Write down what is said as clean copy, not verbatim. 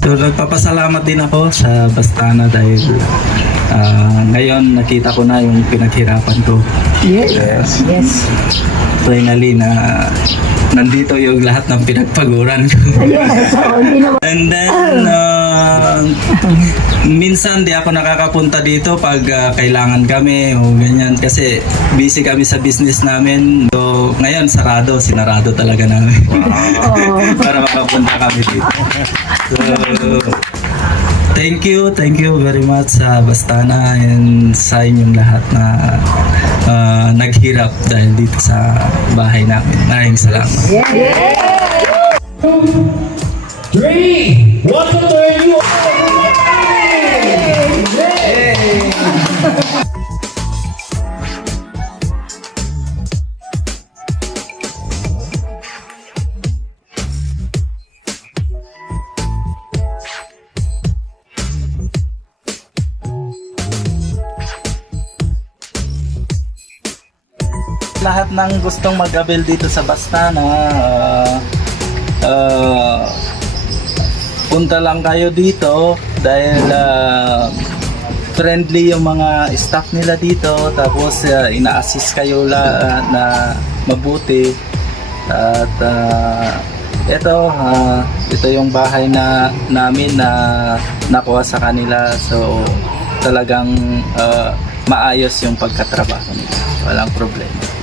So, nagpapasalamat din ako sa Bastana dahil ngayon nakita ko na yung pinaghirapan ko. Yes. Yes. Finally na nandito yung lahat ng pinagpaguran ko. Yes. So, hindi naman. And then minsan di ako nakakapunta dito pag kailangan kami o ganyan kasi busy kami sa business namin. So ngayon sinarado talaga namin. Para makapunta kami dito. So thank you very much sa Bastana and sa inyong lahat na naghirap dahil dito sa bahay namin. Maraming salamat. Three, what's the third you? Lahat ng gustong mag-avail dito sa Bastana, punta lang kayo dito dahil friendly yung mga staff nila dito, tapos ina-assist kayo na mabuti at ito yung bahay na namin na nakuha sa kanila, so talagang maayos yung pagkatrabaho nila, walang problema.